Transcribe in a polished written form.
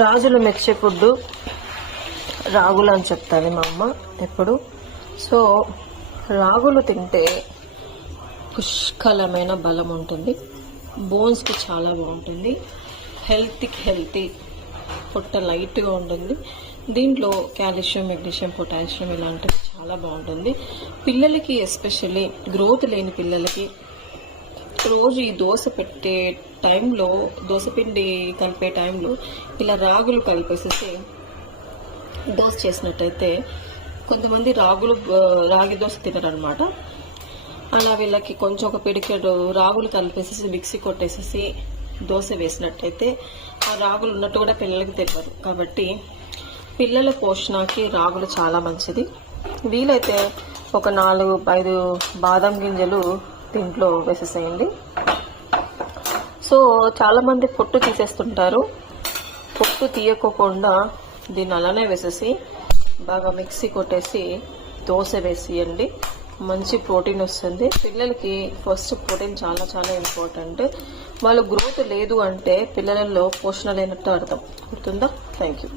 రాజులు మెచ్చే ఫుడ్ రాగులు అని చెప్తాది మా అమ్మ ఎప్పుడు. సో రాగులు తింటే పుష్కలమైన బలం ఉంటుంది, బోన్స్కి చాలా బాగుంటుంది, హెల్తీ, పొట్ట లైట్గా ఉంటుంది. దీంట్లో కాల్షియం, మెగ్నీషియం, పొటాషియం ఇలాంటివి చాలా బాగుంటుంది. పిల్లలకి ఎస్పెషల్లీ గ్రోత్ లేని పిల్లలకి రోజు ఈ దోశ పెట్టే టైంలో, దోశపిండి కలిపే టైంలో ఇలా రాగులు కలిపేసేసి దోశ చేసినట్టయితే, కొంతమంది రాగి దోశ తినరనమాట. అలా వీళ్ళకి కొంచెం ఒక పిడికెడు రాగులు కలిపేసేసి మిక్సీ కొట్టేసేసి దోశ వేసినట్టయితే ఆ రాగులు ఉన్నట్టు కూడా పిల్లలకి తెలియదు. కాబట్టి పిల్లల పోషణకి రాగులు చాలా మంచిది. వీలైతే ఒక 4-5 బాదం గింజలు దీంట్లో వేసేసేయండి. సో చాలామంది పొట్టు తీసేస్తుంటారు. పొట్టు తీయకోకుండా దీన్ని అలానే వేసేసి బాగా మిక్సీ కొట్టేసి దోశ వేసియండి. మంచి ప్రోటీన్ వస్తుంది. పిల్లలకి ఫస్ట్ ప్రోటీన్ చాలా చాలా ఇంపార్టెంట్. వాళ్ళు గ్రోత్ లేదు అంటే పిల్లలలో పోషణ లేనట్టు అర్థం. గుర్తుందా? Thank you.